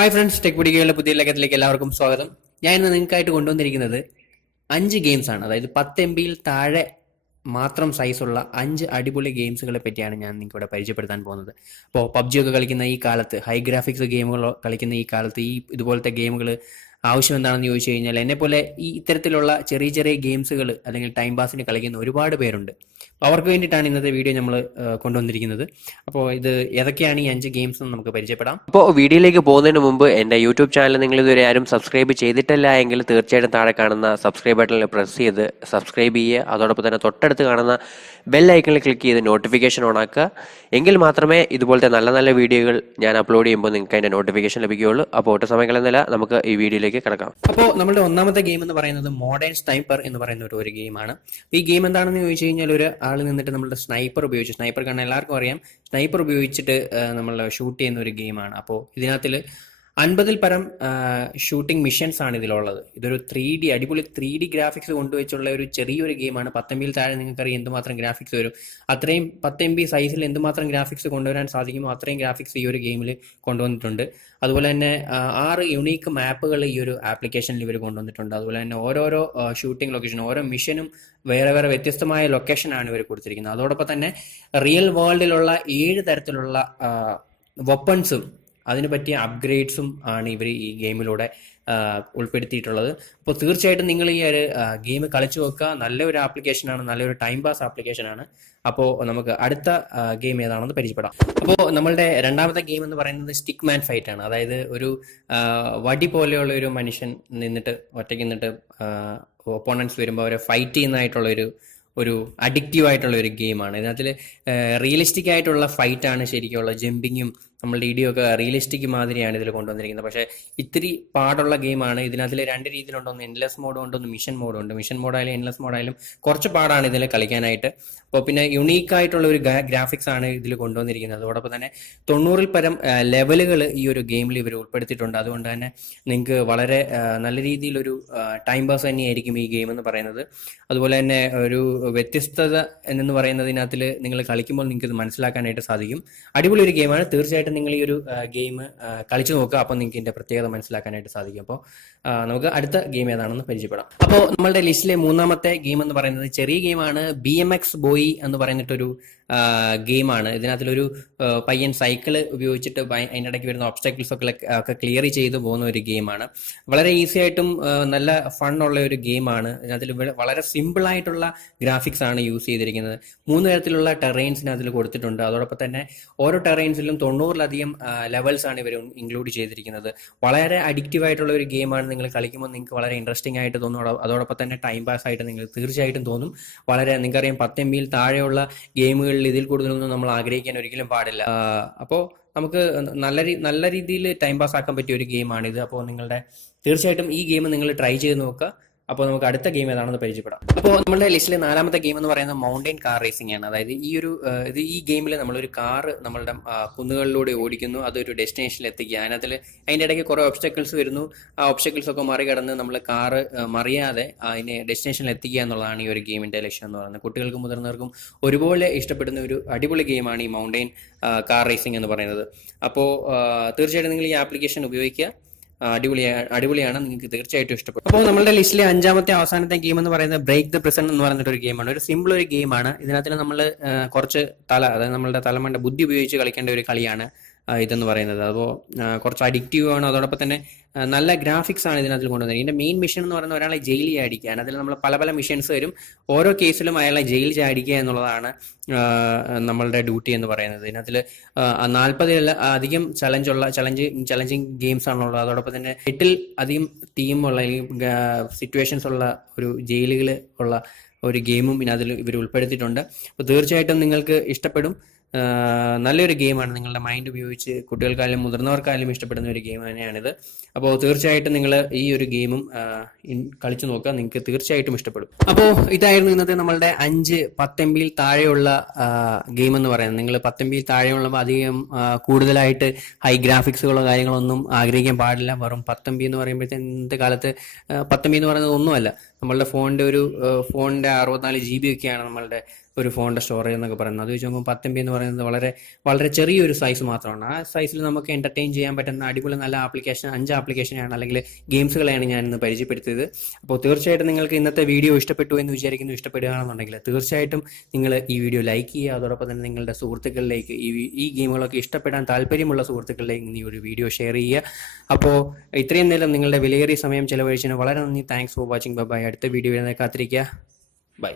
Hi friends, tech പിടിക്കുകളുടെ പുതിയ ലേഖനത്തിലേക്ക് എല്ലാവർക്കും സ്വാഗതം. ഞാൻ ഇന്ന് നിങ്ങൾക്കായിട്ട് കൊണ്ടുവന്നിരിക്കുന്നത് 5 ഗെയിംസ് ആണ്. അതായത് 10 MB താഴെ മാത്രം സൈസുള്ള 5 അടിപൊളി ഗെയിംസുകളെ പറ്റിയാണ് ഞാൻ നിങ്ങൾക്ക് ഇവിടെ പരിചയപ്പെടുത്താൻ പോകുന്നത്. അപ്പോൾ പബ്ജി ഒക്കെ കളിക്കുന്ന ഈ കാലത്ത്, ഹൈ ഗ്രാഫിക്സ് ഗെയിമുകൾ കളിക്കുന്ന ഈ കാലത്ത് ഇതുപോലത്തെ ഗെയിമുകൾ ആവശ്യം എന്താണെന്ന് ചോദിച്ചു കഴിഞ്ഞാൽ, എന്നെപ്പോലെ ഇത്തരത്തിലുള്ള ചെറിയ ചെറിയ ഗെയിംസുകൾ അല്ലെങ്കിൽ ടൈം പാസിന് കളിക്കുന്ന ഒരുപാട് പേരുണ്ട്. അവർക്ക് വേണ്ടിയിട്ടാണ് ഇന്നത്തെ വീഡിയോ നമ്മൾ കൊണ്ടുവന്നിരിക്കുന്നത്. അപ്പോൾ ഇത് ഏതൊക്കെയാണ് ഈ 5 ഗെയിംസ് എന്ന് നമുക്ക് പരിചയപ്പെടാം. അപ്പോൾ വീഡിയോയിലേക്ക് പോകുന്നതിന് മുമ്പ് എൻ്റെ യൂട്യൂബ് ചാനൽ നിങ്ങൾ ഇതുവരെ ആരും സബ്സ്ക്രൈബ് ചെയ്തിട്ടില്ല എങ്കിൽ തീർച്ചയായിട്ടും താഴെ കാണുന്ന സബ്സ്ക്രൈബ് ബട്ടണിൽ പ്രസ് ചെയ്ത് സബ്സ്ക്രൈബ് ചെയ്യുക. അതോടൊപ്പം തന്നെ തൊട്ടടുത്ത് കാണുന്ന ബെൽ ഐക്കണിൽ ക്ലിക്ക് ചെയ്ത് നോട്ടിഫിക്കേഷൻ ഓൺ ആക്കുക. എങ്കിൽ മാത്രമേ ഇതുപോലത്തെ നല്ല നല്ല വീഡിയോകൾ ഞാൻ അപ്ലോഡ് ചെയ്യുമ്പോൾ നിങ്ങൾക്ക് അതിൻ്റെ നോട്ടിഫിക്കേഷൻ ലഭിക്കുകയുള്ളൂ. അപ്പോൾ ഒട്ടും സമയം കളയുന്നില്ല, നമുക്ക് ഈ വീഡിയോയിലേക്ക് കിടക്കാം. അപ്പോൾ നമ്മുടെ ഒന്നാമത്തെ ഗെയിം എന്ന് പറയുന്നത് മോഡേൺ സ്നൈപ്പർ എന്ന് പറയുന്ന ഒരു ഗെയിമാണ്. ഈ ഗെയിം എന്താണെന്ന് ചോദിച്ചു കഴിഞ്ഞാൽ, ഒരു ആൾ നിന്നിട്ട് നമ്മുടെ സ്നൈപ്പർ കാരണം എല്ലാവർക്കും അറിയാം, സ്നൈപ്പർ ഉപയോഗിച്ചിട്ട് നമ്മൾ ഷൂട്ട് ചെയ്യുന്ന ഒരു ഗെയിമാണ്. അപ്പോൾ ഇതിനകത്തിൽ 50-ൽ പരം ഷൂട്ടിംഗ് മിഷൻസ് ആണ് ഇതിലുള്ളത്. ഇതൊരു അടിപൊളി 3D ഗ്രാഫിക്സ് കൊണ്ടുവച്ചുള്ള ഒരു ചെറിയൊരു ഗെയിമാണ്. 10 MB താഴെ നിങ്ങൾക്കറിയാം എന്തുമാത്രം ഗ്രാഫിക്സ് വരും. അത്രയും 10 MB സൈസിൽ എന്തുമാത്രം ഗ്രാഫിക്സ് കൊണ്ടുവരാൻ സാധിക്കുമോ അത്രയും ഗ്രാഫിക്സ് ഈ ഒരു ഗെയിമിൽ കൊണ്ടുവന്നിട്ടുണ്ട്. അതുപോലെ തന്നെ 6 യുണീക്ക് മാപ്പുകൾ ഈ ഒരു ആപ്ലിക്കേഷനിൽ ഇവർ കൊണ്ടുവന്നിട്ടുണ്ട്. അതുപോലെ തന്നെ ഓരോരോ ഷൂട്ടിംഗ് ലൊക്കേഷൻ, ഓരോ മിഷനും വേറെ വേറെ വ്യത്യസ്തമായ ലൊക്കേഷനാണ് ഇവർ കൊടുത്തിരിക്കുന്നത്. അതോടൊപ്പം തന്നെ റിയൽ വേൾഡിലുള്ള 7 തരത്തിലുള്ള വെപ്പൺസും അതിന് പറ്റിയ അപ്ഗ്രേഡ്സും ആണ് ഇവർ ഈ ഗെയിമിലൂടെ ഉൾപ്പെടുത്തിയിട്ടുള്ളത്. അപ്പോൾ തീർച്ചയായിട്ടും നിങ്ങൾ ഈ ഒരു ഗെയിം കളിച്ചു നോക്കുക. നല്ലൊരു ആപ്ലിക്കേഷനാണ്, നല്ലൊരു ടൈം പാസ് ആപ്ലിക്കേഷനാണ്. അപ്പോൾ നമുക്ക് അടുത്ത ഗെയിം ഏതാണെന്ന് പരിചയപ്പെടാം. അപ്പോൾ നമ്മളുടെ രണ്ടാമത്തെ ഗെയിം എന്ന് പറയുന്നത് സ്റ്റിക്ക് മാൻ ഫൈറ്റ് ആണ്. അതായത് ഒരു വടി പോലെയുള്ള ഒരു മനുഷ്യൻ ഒറ്റയ്ക്ക് നിന്നിട്ട് ഒപ്പോണൻസ് വരുമ്പോൾ അവരെ ഫൈറ്റ് ചെയ്യുന്നതായിട്ടുള്ള ഒരു അഡിക്റ്റീവ് ആയിട്ടുള്ള ഒരു ഗെയിമാണ്. ഇതിനകത്തിൽ റിയലിസ്റ്റിക് ആയിട്ടുള്ള ഫൈറ്റാണ് ശരിക്കുള്ള. ജമ്പിങ്ങും നമ്മളുടെ ഇടിയൊക്കെ റിയലിസ്റ്റിക് മാതിരിയാണ് ഇതിൽ കൊണ്ടുവന്നിരിക്കുന്നത്. പക്ഷേ ഇത്തിരി പാടുള്ള ഗെയിമാണ്. ഇതിനകത്തിൽ 2 രീതിയിലുണ്ട്. ഒന്ന് എൻലെസ് മോഡും ഉണ്ട്, ഒന്ന് മിഷൻ മോഡും ഉണ്ട്. മിഷൻ മോഡായാലും എൻലെസ് മോഡായാലും കുറച്ച് പാടാണ് ഇതിൽ കളിക്കാനായിട്ട്. അപ്പോൾ പിന്നെ യുണീക്ക് ആയിട്ടുള്ള ഒരു ഗ്രാഫിക്സ് ആണ് ഇതിൽ കൊണ്ടുവന്നിരിക്കുന്നത്. അതോടൊപ്പം തന്നെ 90-ൽ പരം ലെവലുകൾ ഈ ഒരു ഗെയിമിൽ ഇവർ ഉൾപ്പെടുത്തിയിട്ടുണ്ട്. അതുകൊണ്ട് തന്നെ നിങ്ങൾക്ക് വളരെ നല്ല രീതിയിലൊരു ടൈം പാസ് തന്നെയായിരിക്കും ഈ ഗെയിം എന്ന് പറയുന്നത്. അതുപോലെ തന്നെ ഒരു വ്യത്യസ്തത എന്ന് പറയുന്നതിനകത്തിൽ നിങ്ങൾ കളിക്കുമ്പോൾ നിങ്ങൾക്ക് ഇത് മനസ്സിലാക്കാനായിട്ട് സാധിക്കും. അടിപൊളി ഒരു ഗെയിമാണ്. തീർച്ചയായിട്ടും നിങ്ങൾ ഈ ഒരു ഗെയിം കളിച്ചു നോക്കുക. അപ്പോൾ നിങ്ങൾക്ക് ഇതിന്റെ പ്രത്യേകത മനസ്സിലാക്കാനായിട്ട് സാധിക്കും. അപ്പോൾ നമുക്ക് അടുത്ത ഗെയിം ഏതാണെന്ന് പരിചയപ്പെടാം. അപ്പോൾ നമ്മളുടെ ലിസ്റ്റിലെ മൂന്നാമത്തെ ഗെയിം എന്ന് പറയുന്നത് ചെറിയ ഗെയിമാണ്. BMX ബോയ് എന്ന് പറയുന്നിട്ടൊരു ഗെയിമാണ്. ഇതിനകത്തൊരു പയ്യൻ സൈക്കിള് ഉപയോഗിച്ചിട്ട് അതിനിടയ്ക്ക് വരുന്ന ഒബ്സ്റ്റാക്കിൾസ് ഒക്കെ ക്ലിയർ ചെയ്ത് പോകുന്ന ഒരു ഗെയിമാണ്. വളരെ ഈസി ആയിട്ടും നല്ല ഫണ്ണുള്ള ഒരു ഗെയിമാണ്. ഇതിനകത്തിൽ വളരെ സിമ്പിൾ ആയിട്ടുള്ള ഗ്രാഫിക്സ് ആണ് യൂസ് ചെയ്തിരിക്കുന്നത്. 3 തരത്തിലുള്ള ടെറൈൻസിനകത്തിൽ കൊടുത്തിട്ടുണ്ട്. അതോടൊപ്പം തന്നെ ഓരോ ടെറൈൻസിലും 90-ലധികം ലെവൽസ് ആണ് ഇവർ ഇൻക്ലൂഡ് ചെയ്തിരിക്കുന്നത്. വളരെ അഡിക്റ്റീവ് ആയിട്ടുള്ള ഒരു ഗെയിമാണ്. നിങ്ങൾ കളിക്കുമ്പോൾ നിങ്ങൾക്ക് വളരെ ഇൻട്രസ്റ്റിംഗ് ആയിട്ട് തോന്നും. അതോടൊപ്പം തന്നെ ടൈം പാസ് ആയിട്ട് നിങ്ങൾക്ക് തീർച്ചയായിട്ടും തോന്നും. വളരെ നിങ്ങൾക്കറിയാം 10 MB താഴെയുള്ള ഗെയിമുകളിൽ ഇതിൽ കൂടുതലൊന്നും നമ്മൾ ആഗ്രഹിക്കാൻ ഒരിക്കലും പാടില്ല. അപ്പോൾ നമുക്ക് നല്ല രീതിയിൽ ടൈം പാസ് ആക്കാൻ പറ്റിയ ഒരു ഗെയിമാണിത്. അപ്പോൾ തീർച്ചയായിട്ടും ഈ ഗെയിം നിങ്ങൾ ട്രൈ ചെയ്ത് നോക്കുക. അപ്പോൾ നമുക്ക് അടുത്ത ഗെയിം ഏതാണെന്ന് പരിചയപ്പെടാം. അപ്പോൾ നമ്മുടെ ലിസ്റ്റിലെ 4-മത്തെ ഗെയിം എന്ന് പറയുന്നത് മൗണ്ടൻ കാർ റേസിംഗ് ആണ്. അതായത് ഈ ഗെയിമിൽ നമ്മളൊരു കാറ് നമ്മളുടെ കുന്നുകളിലൂടെ ഓടിക്കുന്നു. അതൊരു ഡെസ്റ്റിനേഷനിൽ എത്തിക്കുക. അതിൻ്റെ ഇടയ്ക്ക് കുറേ ഒബ്സ്റ്റക്കിൾസ് വരുന്നു. ആ ഒബ്സ്റ്റക്കിൾസ് ഒക്കെ മറികടന്ന് നമ്മൾ കാറ് മറിയാതെ അതിനെ ഡെസ്റ്റിനേഷനിൽ എത്തിക്കുക എന്നുള്ളതാണ് ഈ ഒരു ഗെയിമിന്റെ ലക്ഷ്യം എന്ന് പറയുന്നത്. കുട്ടികൾക്കും മുതിർന്നവർക്കും ഒരുപോലെ ഇഷ്ടപ്പെടുന്ന ഒരു അടിപൊളി ഗെയിമാണ് ഈ മൗണ്ടൻ കാർ റേസിംഗ് എന്ന് പറയുന്നത്. അപ്പോൾ തീർച്ചയായിട്ടും നിങ്ങൾ ഈ ആപ്ലിക്കേഷൻ ഉപയോഗിക്കുക. അടിപൊളിയാണ്, നിങ്ങൾക്ക് തീർച്ചയായിട്ടും ഇഷ്ടപ്പെടും. അപ്പോൾ നമ്മുടെ ലിസ്റ്റിലെ 5-മത്തെ അവസാനത്തെ ഗെയിം എന്ന് പറയുന്നത് ബ്രേക്ക് ദ പ്രിസൺ എന്ന് പറഞ്ഞിട്ട് ഒരു ഗെയിമാണ്. ഒരു സിമ്പിൾ ഒരു ഗെയിമാണ്. ഇതിനകത്ത് നമ്മൾ കുറച്ച് അതായത് നമ്മളുടെ തലമണ്ട ബുദ്ധി ഉപയോഗിച്ച് കളിക്കേണ്ട ഒരു കളിയാണ് ഇതെന്ന് പറയുന്നത്. അപ്പോൾ കുറച്ച് അഡിക്റ്റീവ് ആണ്. അതോടൊപ്പം തന്നെ നല്ല ഗ്രാഫിക്സ് ആണ് ഇതിനകത്ത് കൊണ്ടുവന്നത്. ഇതിന്റെ മെയിൻ മിഷൻ എന്ന് പറയുന്നത് ഒരാളെ ജയിലിൽ ചാടിക്കുകയാണ്. അതിൽ നമ്മൾ പല മിഷൻസ് വരും. ഓരോ കേസിലും അയാളെ ജയിലിൽ ചാടിക്കുക എന്നുള്ളതാണ് നമ്മളുടെ ഡ്യൂട്ടി എന്ന് പറയുന്നത്. ഇതിനകത്തിൽ 40 അധികം ചലഞ്ചിങ് ഗെയിംസ് ആണുള്ളത്. അതോടൊപ്പം തന്നെ 8-ൽ അധികം ടീമുള്ള സിറ്റുവേഷൻസ് ഉള്ള ഒരു ജയിലുകൾ ഉള്ള ഒരു ഗെയിമും ഇതിനകത്തിൽ ഇവർ ഉൾപ്പെടുത്തിയിട്ടുണ്ട്. അപ്പോൾ തീർച്ചയായിട്ടും നിങ്ങൾക്ക് ഇഷ്ടപ്പെടും. നല്ലൊരു ഗെയിമാണ്. നിങ്ങളുടെ മൈൻഡ് ഉപയോഗിച്ച് കുട്ടികൾക്കായാലും മുതിർന്നവർക്കായാലും ഇഷ്ടപ്പെടുന്ന ഒരു ഗെയിം തന്നെയാണിത്. അപ്പോൾ തീർച്ചയായിട്ടും നിങ്ങൾ ഈ ഒരു ഗെയിമും കളിച്ചു നോക്കുക. നിങ്ങൾക്ക് തീർച്ചയായിട്ടും ഇഷ്ടപ്പെടും. അപ്പോൾ ഇതായിരുന്നു ഇന്നത്തെ നമ്മളുടെ 10 MB താഴെയുള്ള ഗെയിം എന്ന് പറയുന്നത്. നിങ്ങൾ 10 MB താഴെയുള്ള അധികം കൂടുതലായിട്ട് ഹൈ ഗ്രാഫിക്സുകളോ കാര്യങ്ങളോ ഒന്നും ആഗ്രഹിക്കാൻ പാടില്ല. വെറും 10 MB എന്ന് പറയുമ്പോഴത്തേക്ക് ഇന്നത്തെ കാലത്ത് 10 MB എന്ന് പറയുന്നത് ഒന്നുമല്ല. നമ്മളുടെ ഫോണിൻ്റെ 64 GB ഒക്കെയാണ് നമ്മളുടെ ഒരു ഫോണിൻ്റെ സ്റ്റോറേജ് എന്നൊക്കെ പറയുന്നത്. അത് വെച്ച് നോക്കുമ്പോൾ 10 MB എന്ന് പറയുന്നത് വളരെ വളരെ ചെറിയൊരു സൈസ് മാത്രമാണ്. ആ സൈസിൽ നമുക്ക് എൻ്റർടൈൻ ചെയ്യാൻ പറ്റുന്ന അടിപൊളി നല്ല 5 ആപ്ലിക്കേഷനാണ് അല്ലെങ്കിൽ ഗെയിംസുകളെയാണ് ഞാൻ ഇന്ന് പരിചയപ്പെടുത്തിയത്. അപ്പോൾ തീർച്ചയായിട്ടും നിങ്ങൾക്ക് ഇന്നത്തെ വീഡിയോ ഇഷ്ടപ്പെട്ടു എന്ന് വിചാരിക്കുന്നു. ഇഷ്ടപ്പെടുകയാണെന്നുണ്ടെങ്കിൽ തീർച്ചയായിട്ടും നിങ്ങൾ ഈ വീഡിയോ ലൈക്ക് ചെയ്യുക. അതോടൊപ്പം തന്നെ നിങ്ങളുടെ സുഹൃത്തുക്കളിലേക്ക് ഈ ഗെയിമുകളൊക്കെ ഇഷ്ടപ്പെടാൻ താല്പര്യമുള്ള സുഹൃത്തുക്കളിലേക്ക് ഈ ഒരു വീഡിയോ ഷെയർ ചെയ്യുക. അപ്പോൾ ഇത്രയും നേരം നിങ്ങളുടെ വിലയേറിയ സമയം ചെലവഴിച്ചതിന് വളരെ നന്ദി. Thanks for watching. ബൈ. അടുത്ത വീഡിയോ കാത്തിരിക്കുക. ബൈ.